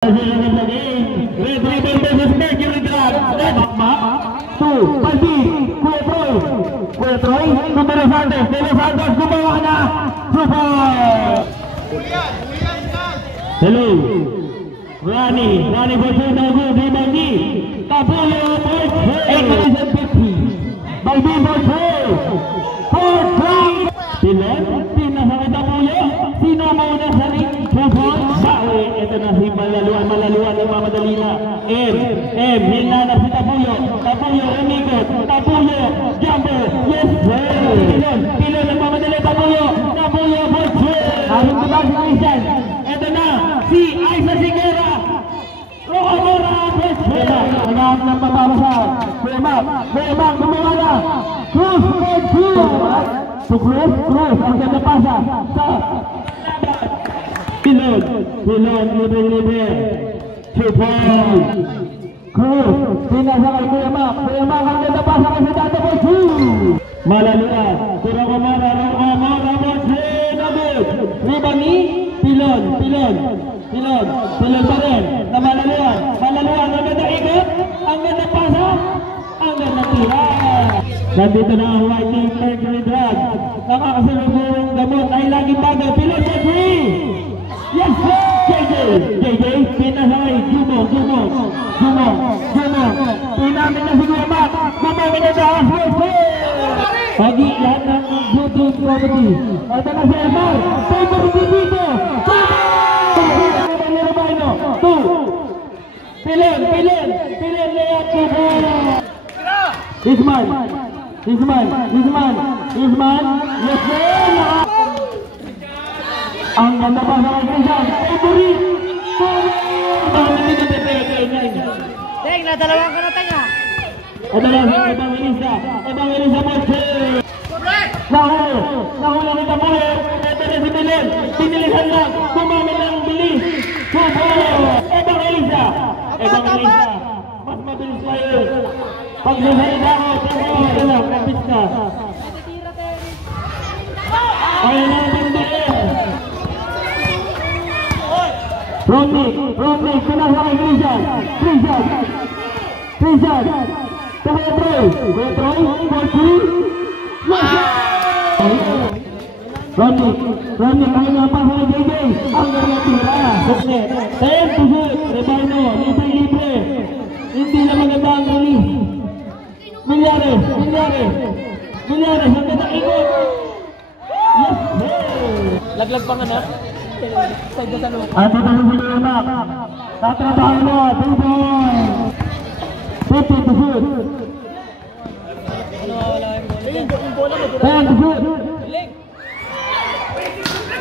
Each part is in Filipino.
Hello, Rani Bosunagu di Bangi, Kapuyo Boys, 850, Balbi Boys, 4-3, Pina sa Kapuyo, sino muna sa ring, Bawi, ito na si Malaluan, nagmamadali na, Hila na si Kapuyo, umikot, Kapuyo, jumper, yes sir, Pilon, nagmamadali, Kapuyo, Boys, ayun ba si Christian, ito na, si Aiza Sigera, Rokamora, Anak ng papabasa, Memang, gumawa na, Cruz, Cruz, ang ganda pasa, sa Pilon, libre, Chupon, Cruz, pinasakay Memang, ang ganda pasa kasi dati po, Malaluan, Rokamora, Ribani, Pilon pa rin, na Malaluan, ang ganda ikot, ang ganda pasa, ang ganda tira. Nandito na ang Whiting Mercury Drug, nakakasalubong gamot ay laging bago, Pilon sa 3, yes sir, JJ, pinasakay, Jumong, pinamit na si Guamak, gumamit na dahas, pagi lahat ng YouTube property, at na si Elmar, favorite dito, Pilon, layat ko. Isman, yes sir. Ang ganda pa sa Christian, favorite. Deng, nadalawang ko na tayo. Ibang Elisa mo, sir. Nahuli kita mo, ito na si Pilon, pinilihan lang, kumamit ng bilis. Ibang Elisa, mas mabilis kayo. Pag nasalita ko, ito lang, kapit ka. Ayaw na ang bandiin. Rodney, pinasa kay Christian. Sa Kuya Troy, 4-3. Rodney, kaya nga pa sa JJ. Ang ganda tira. Buknet. 10 to shoot. Rebano, libre. Hindi na maganda ang release. Milyare. Ang ganda ikot. Yes, sir. Laglag pa nga na. At ito yung silimak. Tatrabaho mo, 2 points. 50 to shoot. 10 to shoot.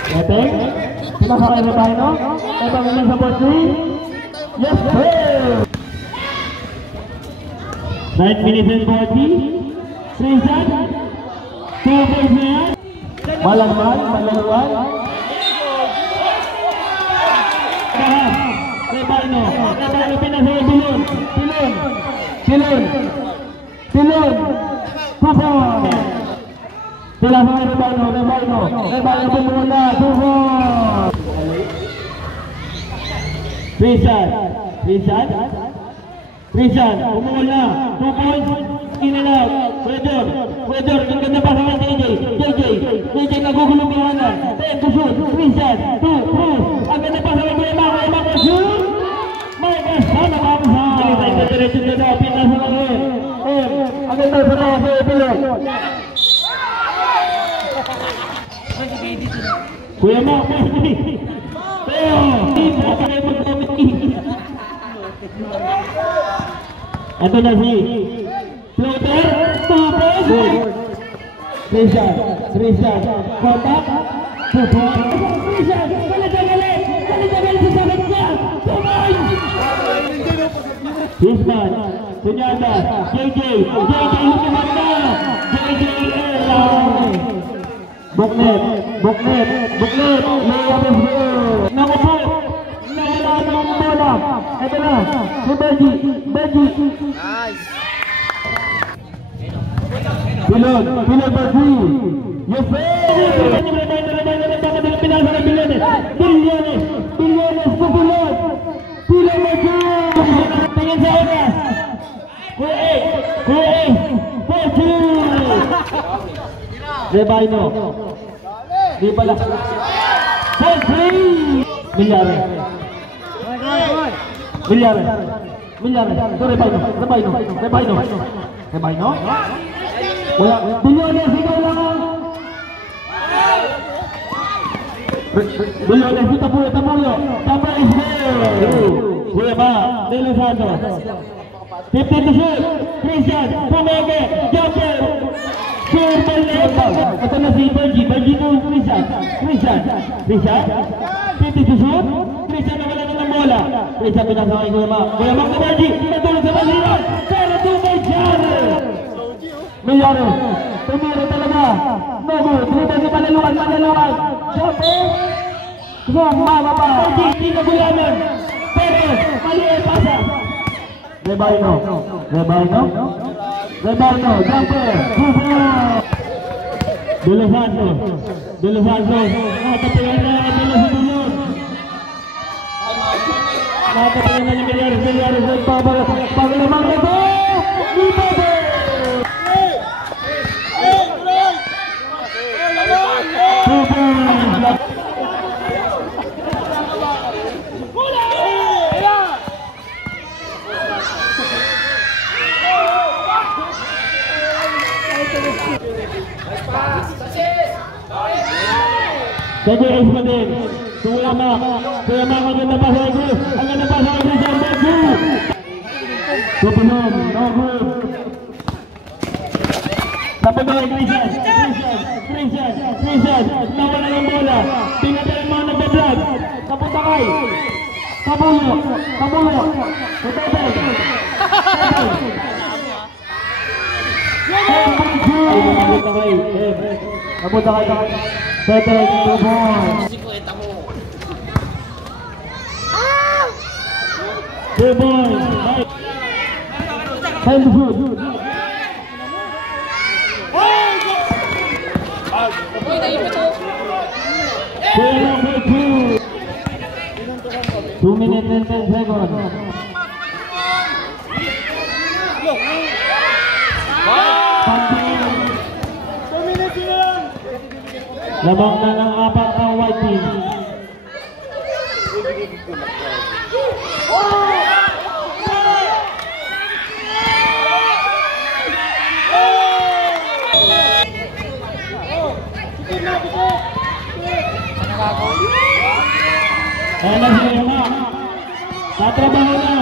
Leteng, pinasakay na tayo, no? Ebang ilan sa bossy. Yes, sir! 9 minutes and 40. 3 shots. 2 points na yan. Malaluan. Rebano, pinasakay Pilon. Kupon. Pinasakay Rebano pumula, kupon. Rizal, umula, 2 points, in and out, Wedor, ang ganda pa sa JJ, nagugulong iwanan, 10 to shoot, Rizal, 2, Cruz, ang ganda pa sa Emang, shoot, may kasama ka sa diretso na daw, pinasa lang ang ganda sa Pilon. Kuya Mac, Teo, tayo mag-comment. Ito na si Floater, 2 points. Trisha, kontak, 2 points. Trisha, galit sa sabat niya, 2 points. Hisman, Sunyata, JJ, lumiman na, JJ, Buknet, layup is good. Naku po, nawala ng bola. Ito na, si Benji. Nice. Pilon by 3. Yes, sir. Pinasa ng Bilyones to Pilon. Rebino. Di pala. Ball 3! Milyare. Milyare. Milyare. Ito Rebino. Rebino. Wala. Bilyones, ikaw lang. Bilyones, tapuyo. Tapa is there. Kuya ba? De Los Santos. 50 to shoot. Christian. Pumeke. Jumper. Sure ball. Ito na si Bergie. Bergie to Christian. 50 to shoot. Christian na wala ng bola. Christian pinasakay Kuya Ma. Kuya Ma ka Bergie. Natulog sa baliran. Pero 2 by Jare. Milyaro. Tumiro talaga. No good. Dribble sa malaluan. Jumper. Mama pa. Bergie. Hindi ka gulaman. Pero mali ang pasa. Rebino, jumper, De Los Santos, nakatapayan na De Los Santos. Nakatapayan na ni Milyaro, pagalamang ito, Ibebe! Sige, ace pa din. Kuya Ma, maganda pa sa Igor. Ang ganda pa sa Igor dyan, Bedu. Supunon, no good. Napagawin, Christian. Nawala yung bola. Pinatay mo na nagbablog. Kapunta kay. Kabulo. Kapunta kay. Peter, 2 points. 2 points. Time to shoot. Number 2. 2 minutes and 10 seconds. Lamang na ng 4 ang white team. Ayan na si Emma. Tatrabaho na.